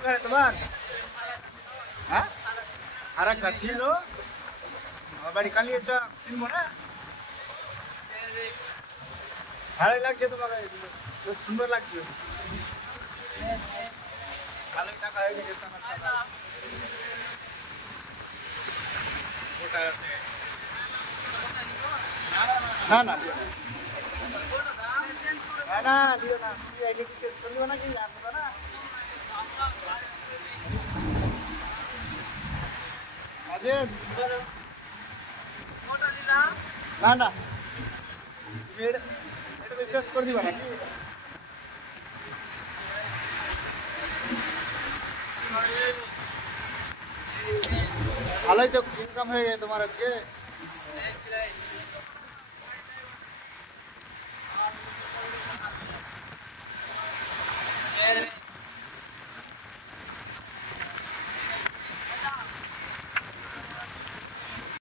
কোনখানে তোমার? হ্যাঁ, ফারাক্কা চিনো? আমার বাড়ি কালিয়াচক, চিনবো না? ভালোই লাগছে তোমাকে, খুব সুন্দর লাগছে। ভালোই টাকা হয়ে গেছে আমার সাথে। না না লিও না, না লিও না, তুমি আইলে কি শেষ করে দিও নাকি? আর নেবে না? সাজেদ, না না, তুমি এটা শেষ করে দিবা নাকি? ভালোই তো ইনকাম হয়ে গেছে তোমার আজকে।